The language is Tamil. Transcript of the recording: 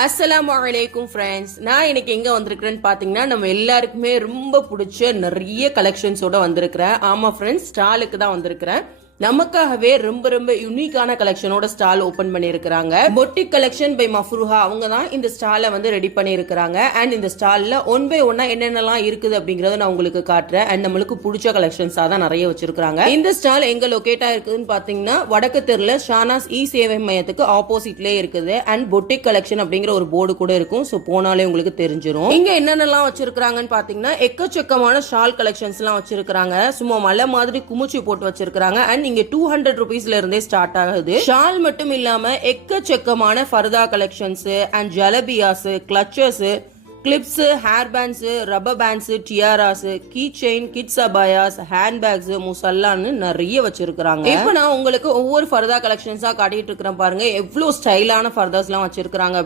அஸ்ஸலாமு அலைக்கும் ஃப்ரெண்ட்ஸ். நான் இன்னைக்கு எங்க வந்திருக்கிறேன்னு பாத்தீங்கன்னா, நம்ம எல்லாருக்குமே ரொம்ப பிடிச்ச நிறைய கலெக்ஷன்ஸோட வந்திருக்கிறேன். ஆமா ஃப்ரெண்ட்ஸ், ஸ்டாலுக்கு தான் வந்திருக்கிறேன். நமக்காகவே ரொம்ப ரொம்ப யூனிக்கான கலெக்ஷனோட ஸ்டால் ஓபன் பண்ணிருக்காங்க. பொட்டிக் கலெக்ஷன் பை மஃப்ரூஹா அவங்க தான் இந்த ஸ்டாலை வந்து ரெடி பண்ணிருக்காங்க. அண்ட் இந்த ஸ்டால்ல ஒன் பை ஒன்னா என்னென்னலாம் இருக்குது அப்படிங்கறத நான் உங்களுக்கு காட்டுறேன். அண்ட் நம்மளுக்கு பிடிச்ச கலெக்ஷன்ஸா தான் நிறைய வச்சிருக்காங்க. இந்த ஸ்டால் எங்க லொகேட்டா இருக்குதுன்னு பாத்தீங்கன்னா, வடக்கு தெருல ஷானாஸ் இ சேவை மையத்துக்கு ஆப்போசிட்லயே இருக்குது. அண்ட் பொட்டிக் கலெக்ஷன் அப்படிங்கிற ஒரு போர்டு கூட இருக்கும். சோ போனாலே உங்களுக்கு தெரிஞ்சிடும். இங்க என்னென்னலாம் வச்சிருக்காங்கன்னு பாத்தீங்கன்னா, எக்கச்சக்கமான ஷால் கலெக்ஷன்ஸ் எல்லாம் வச்சிருக்காங்க. சும்மா மலை மாதிரி குமிச்சு போட்டு வச்சிருக்காங்க. அண்ட் இங்க 200 ரூபீஸ்ல இருந்தே ஸ்டார்ட் ஆகுது. ஷால் மட்டும் இல்லாம எக்கச்சக்கமான ஃபர்தா கலெக்ஷன்ஸ் அண்ட் ஜலபியாஸ், clutches, clips, hair bands, rubber bands, tiaras, key chain, kids அபாயாஸ், ஹேண்ட் பேக்ஸ், முசல்லான்னு நிறைய வச்சிருக்காங்க. இப்ப நான் உங்களுக்கு ஒவ்வொரு ஃபர்தா கலெக்ஷன்ஸா காட்டிட்டு இருக்கிறேன் பாருங்க. எவ்வளவு ஸ்டைலான ஃபர்தாஸ் எல்லாம் வச்சிருக்காங்க.